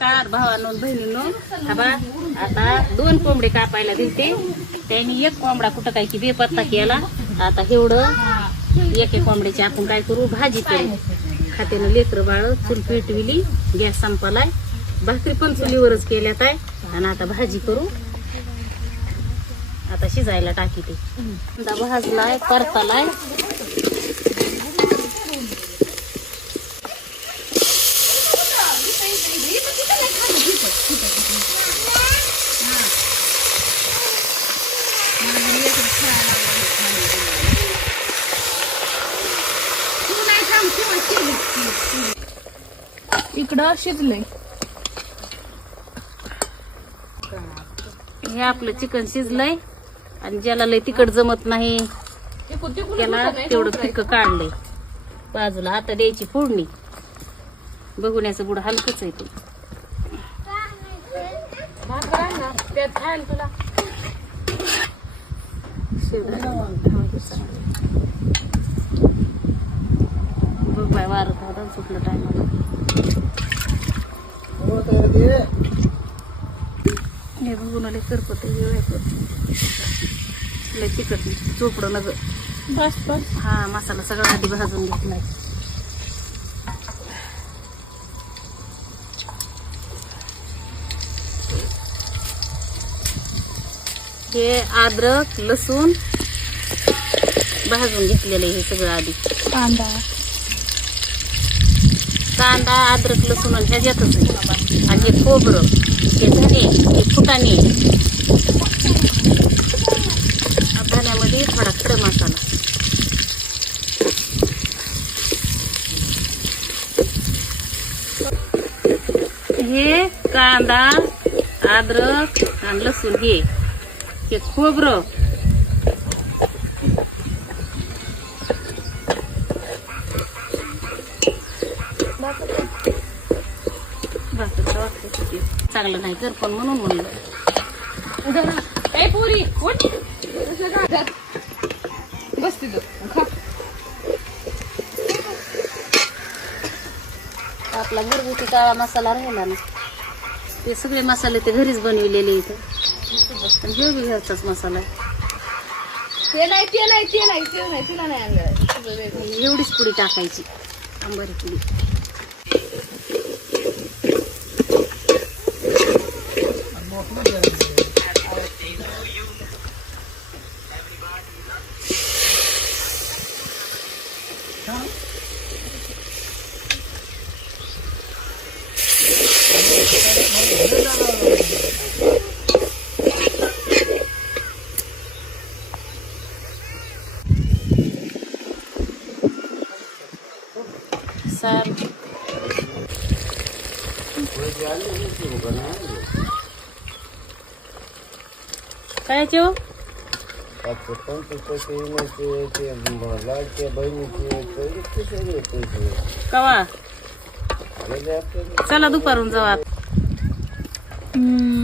Car भावानो बहिणीनो. हा बा आता दोन कोंबडे कापायला दिलते. त्यांनी एक कोंबडा कुठं काय की बेपत्ता केला. आता एवढं एक एक कोंबड्याची आपण काय करू? भाजी करू खात्यानं लेकर बाळ चूल पेटविली गॅस संपलाय. भाकरी पण चुलीवरच केल्यात आहे. आणि आता भाजी करू. आता शिजायला टाकी ते. भाजलाय परतालाय. इकडं शिजलंय. हे आपलं चिकन शिजलंय आणि ज्याला लय तिकट जमत नाही त्याला तेवढं तिक काढलंय. बाजूला आता द्यायची फोडणी. बघण्याचं बुड हलकच आहे ते. तुला खादा सुटलं टायमाला. हे बघून आले करपत लय तिखट चोपडं नग. बस बस. हा मसाला सगळा आधी भाजून घेतलाय. हे अद्रक लसूण भाजून घेतलेलं आहे हे सगळं आधी. कांदा. कांदा अद्रक लसूण ह्या ह्याच्यातच आणि हे खोबरं हे धने हे फुटाणे. धण्यामध्ये थोडा खडा मसाला. हे कांदा अद्रक आणि लसूण हे खोबरं. भाकरीचं वाटतं किती. चांगलं नाही कर पण म्हणून म्हणलं. पुरी बस तिथं. आपला घरगुती काळा मसाला राहिला ना. ते सगळे मसाले ते घरीच बनविलेले इथं हे बी घरचाच मसाला ते नाही ते नाही ते नाही ते नाही. तुला नाही आणलं. एवढीच पुडी टाकायची. आंबारी पुडी. Sir. Where are you? काय हो पंच पैसे ते लाडक्या बहिणीचे पैसे सगळे पैसे कवा? चला दुपारून जाऊ आता. हम्म,